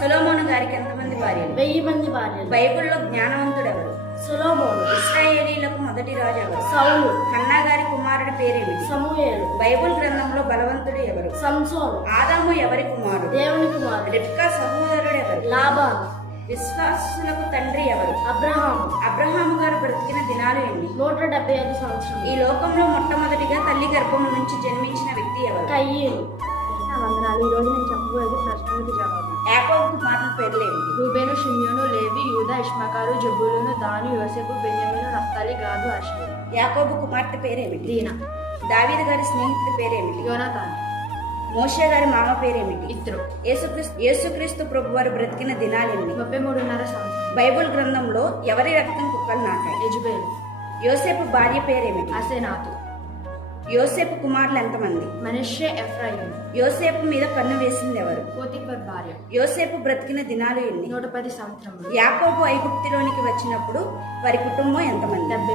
సొలోమోను గారికి ఎంతమంది భార్యలు? వెయ్యి మంది భార్యలు. బైబిల్లో జ్ఞానవంతుడు ఎవరు సులోమోను. ఇస్రాయేలీలకు మొదటి రాజు ఎవరు సౌలు. హన్నా గారి కుమారుడి పేరేమిటి? సమూయేలు. బైబిల్ గ్రంథంలో బలవంతుడు ఎవరు? సంసోను. ఆదాము ఎవరి కుమారుడు? దేవుని కుమారుడు. రిబ్కా సహోదరుడు ఎవరు లాబాను. విశ్వాసులకు తండ్రి ఎవరు? అబ్రహాము. అబ్రహాము గారు బ్రతికిన దినాలు ఎన్ని? నూట డెబ్బై ఐదు సంవత్సరం ఈ లోకంలో మొట్టమొదటిగా తల్లి గర్భం నుంచి జన్మించిన వ్యక్తి ఎవరు? కయ్యేలు. వందనాలు. ఈ పేర్లేమిటి రూబేను షిమ్యోను లేవి యూద ఇష్మకారు జబులును దాను యోసెపు బెన్యమిను నఫ్తాలి గాదు అషరు యాకోబు కుమార్తె పేరేమిటి? దీనా. దావీదు గారి స్నేహితుడి పేరేమిటి? యోనాథాన్ మోషే గారి మామ పేరేమిటి? ఇత్రు. యేసుక్రీస్తు యేసుక్రీస్తు ప్రభు వారు బ్రతికిన దినాలెన్ని? ముప్పై మూడున్నర సంవత్సరం. బైబిల్ గ్రంథంలో ఎవరి రక్తం కుక్కలు నాటాయి? యజుబేలు. యోసేపు భార్య పేరేమిటి? అసెనాతు యోసేపు కుమారులు ఎంతమంది? మనష్షే ఎఫ్రాయిం యోసేపు మీద కన్ను వేసింది ఎవరు? పోతిఫర్ భార్య. యోసేపు బ్రతికిన దినాలు ఎన్ని? నూట పది సంవత్సరములు. యాకోబు ఐగుప్తిలోనికి వచ్చినప్పుడు వారి కుటుంబం ఎంతమంది? డెబ్బై